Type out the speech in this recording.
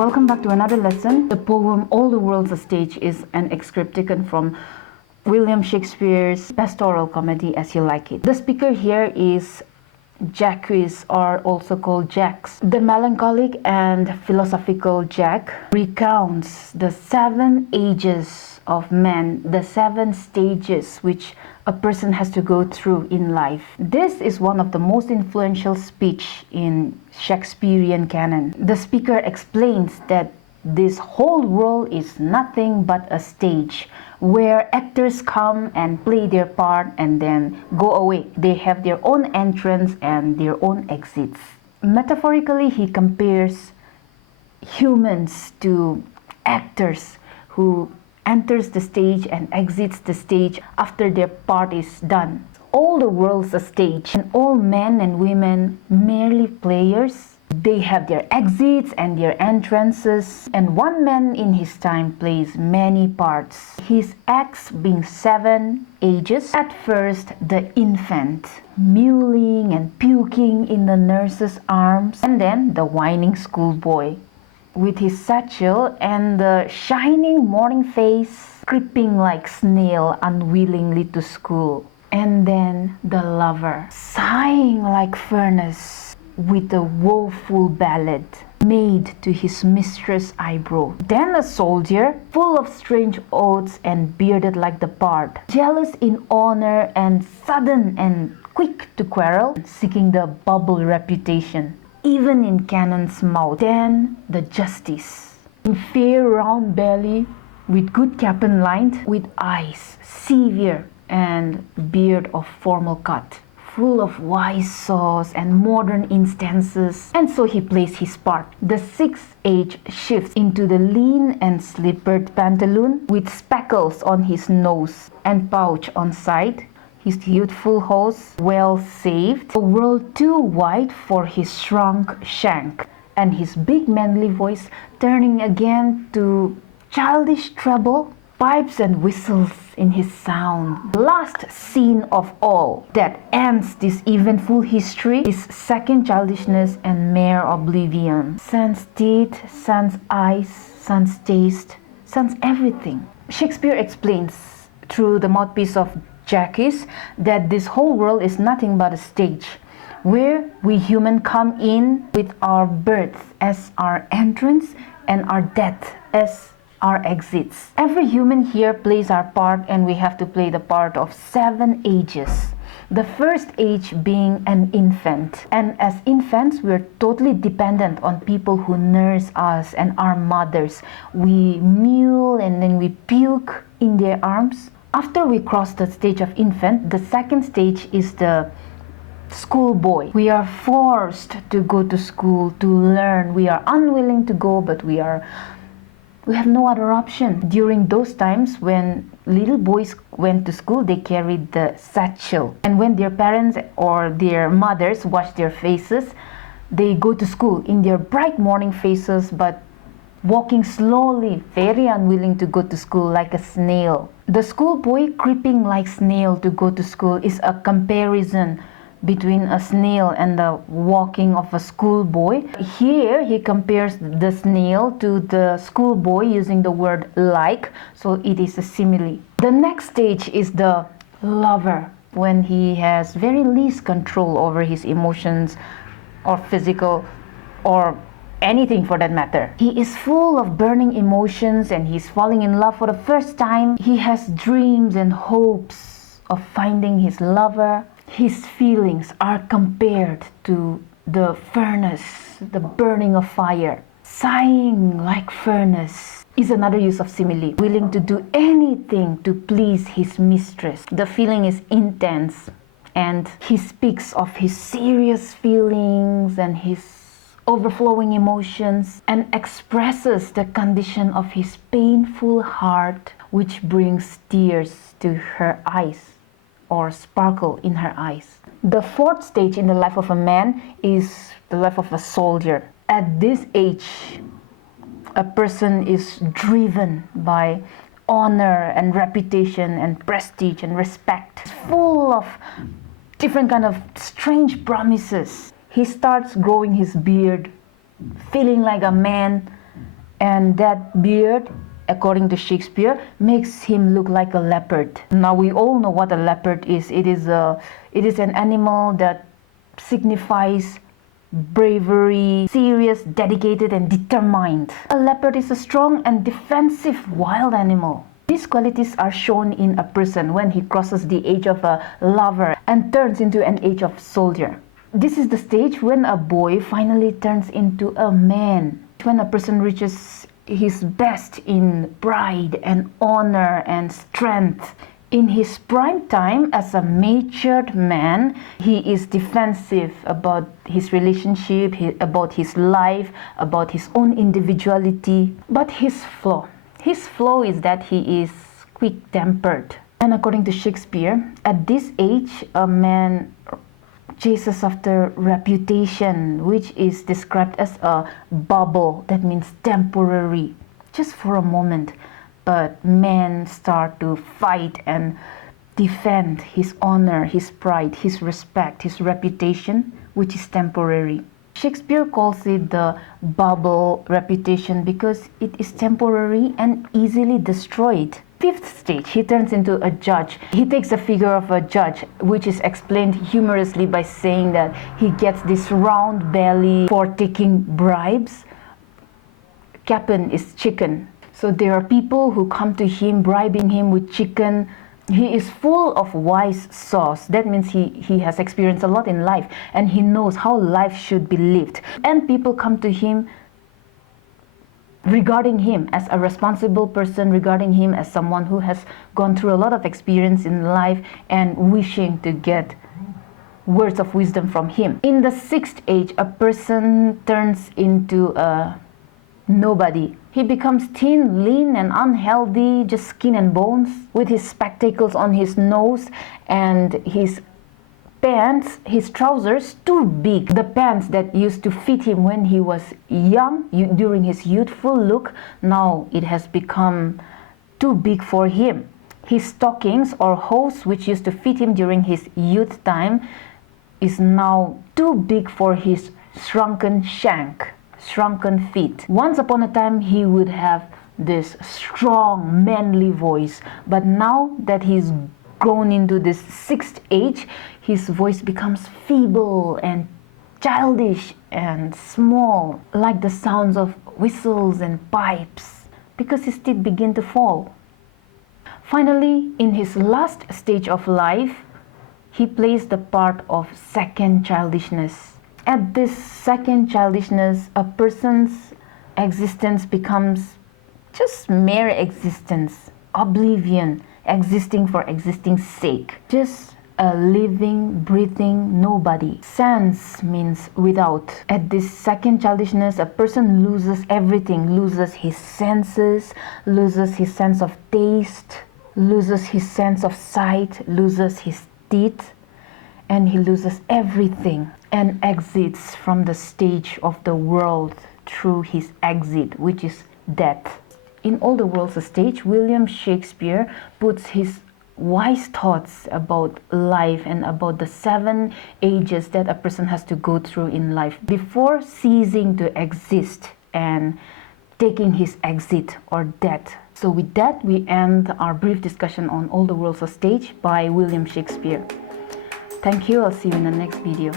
Welcome back to another lesson. The poem All the World's a Stage is an excerpt taken from William Shakespeare's pastoral comedy As You Like It. The speaker here is Jacques, or also called Jacques. The melancholic and philosophical Jacques recounts the 7 ages of man, the 7 stages which a person has to go through in life. This is one of the most influential speech in Shakespearean canon. The speaker explains that this whole world is nothing but a stage where actors come and play their part and then go away. They have their own entrance and their own exits. Metaphorically, he compares humans to actors who enters the stage and exits the stage after their part is done. All the world's a stage, and all men and women merely players. They have their exits and their entrances, and one man in his time plays many parts. His acts being 7 ages. At first, the infant, mewling and puking in the nurse's arms, and then the whining schoolboy with his satchel and the shining morning face, creeping like snail unwillingly to school. And then the lover, sighing like furnace, with a woeful ballad made to his mistress' eyebrow. Then a soldier, full of strange oaths and bearded like the bard, jealous in honor and sudden and quick to quarrel, seeking the bubble reputation, even in cannon's mouth. Then the justice, in fair round belly, with good capon lined, with eyes severe and beard of formal cut, full of wise saws and modern instances, and so he plays his part. The 6th age shifts into the lean and slippered pantaloon with speckles on his nose and pouch on side, his youthful hose well saved, a world too wide for his shrunk shank, and his big manly voice turning again to childish treble, pipes and whistles in his sound. The last scene of all that ends this eventful history is second childishness and mere oblivion. Sans teeth, sans eyes, sans taste, sans everything. Shakespeare explains through the mouthpiece of Jacques that this whole world is nothing but a stage where we human come in with our birth as our entrance and our death as our exits. Every human here plays our part, and we have to play the part of 7 ages. The first age being an infant, and as infants we're totally dependent on people who nurse us and our mothers. We mew and then we puke in their arms. After we cross the stage of infant, the second stage is the schoolboy. We are forced to go to school to learn. We are unwilling to go, but we have no other option. During those times when little boys went to school, they carried the satchel. And when their parents or their mothers wash their faces, they go to school in their bright morning faces, but walking slowly, very unwilling to go to school like a snail. The schoolboy creeping like snail to go to school is a comparison between a snail and the walking of a schoolboy. Here he compares the snail to the schoolboy using the word like, so it is a simile. The next stage is the lover, when he has very least control over his emotions or physical or anything for that matter. He is full of burning emotions and he's falling in love for the first time. He has dreams and hopes of finding his lover. His feelings are compared to the furnace, the burning of fire. Sighing like furnace is another use of simile. Willing to do anything to please his mistress. The feeling is intense, and he speaks of his serious feelings and his overflowing emotions and expresses the condition of his painful heart, which brings tears to her eyes, or sparkle in her eyes. The 4th stage in the life of a man is the life of a soldier. At this age, a person is driven by honor and reputation and prestige and respect, full of different kind of strange promises. He starts growing his beard, feeling like a man, and that beard, according to Shakespeare, makes him look like a leopard. Now we all know what a leopard is. It is an animal that signifies bravery, serious, dedicated, and determined. A leopard is a strong and defensive wild animal. These qualities are shown in a person when he crosses the age of a lover and turns into an age of soldier. This is the stage when a boy finally turns into a man. When a person reaches his best in pride and honor and strength. In his prime time as a matured man, he is defensive about his relationship, about his life, about his own individuality. But his flaw is that he is quick-tempered. And according to Shakespeare, at this age, a man chases after reputation, which is described as a bubble, that means temporary, just for a moment. But men start to fight and defend his honor, his pride, his respect, his reputation, which is temporary. Shakespeare calls it the bubble reputation because it is temporary and easily destroyed. Fifth stage, he turns into a judge. He takes the figure of a judge, which is explained humorously by saying that he gets this round belly for taking bribes. Cap'n is chicken. So there are people who come to him, bribing him with chicken. He is full of wise sauce. That means he has experienced a lot in life and he knows how life should be lived. And people come to him regarding him as a responsible person, regarding him as someone who has gone through a lot of experience in life and wishing to get words of wisdom from him. In the sixth age, a person turns into a nobody. He becomes thin, lean, and unhealthy, just skin and bones, with his spectacles on his nose and his pants, his trousers, too big. The pants that used to fit him when he was young, during his youthful look, now it has become too big for him. His stockings or hose, which used to fit him during his youth time, is now too big for his shrunken shank, shrunken feet. Once upon a time, he would have this strong, manly voice, but now that he's grown into this sixth age, his voice becomes feeble and childish and small, like the sounds of whistles and pipes, because his teeth begin to fall. Finally, in his last stage of life, he plays the part of second childishness. At this second childishness, a person's existence becomes just mere existence, oblivion, existing for existing's sake, just a living, breathing nobody. Sans means without. At this second childishness, a person loses everything, loses his senses, loses his sense of taste, loses his sense of sight, loses his teeth, and he loses everything and exits from the stage of the world through his exit, which is death. In All the World's a Stage, William Shakespeare puts his wise thoughts about life and about the 7 ages that a person has to go through in life before ceasing to exist and taking his exit or death. So with that, we end our brief discussion on All the World's a Stage by William Shakespeare. Thank you. I'll see you in the next video.